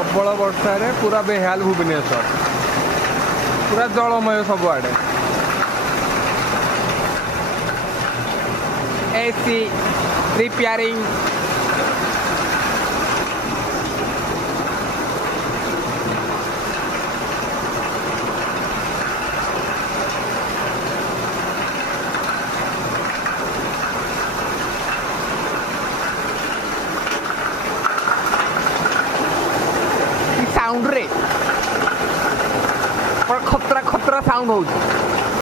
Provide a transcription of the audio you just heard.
प्रबल वर्षा रे पूरा बेहाल भुवनेश्वर पूरा जलमय सबुआडे एसी रिपेयरिंग साउंड रे खतरा खतरा साउंड हो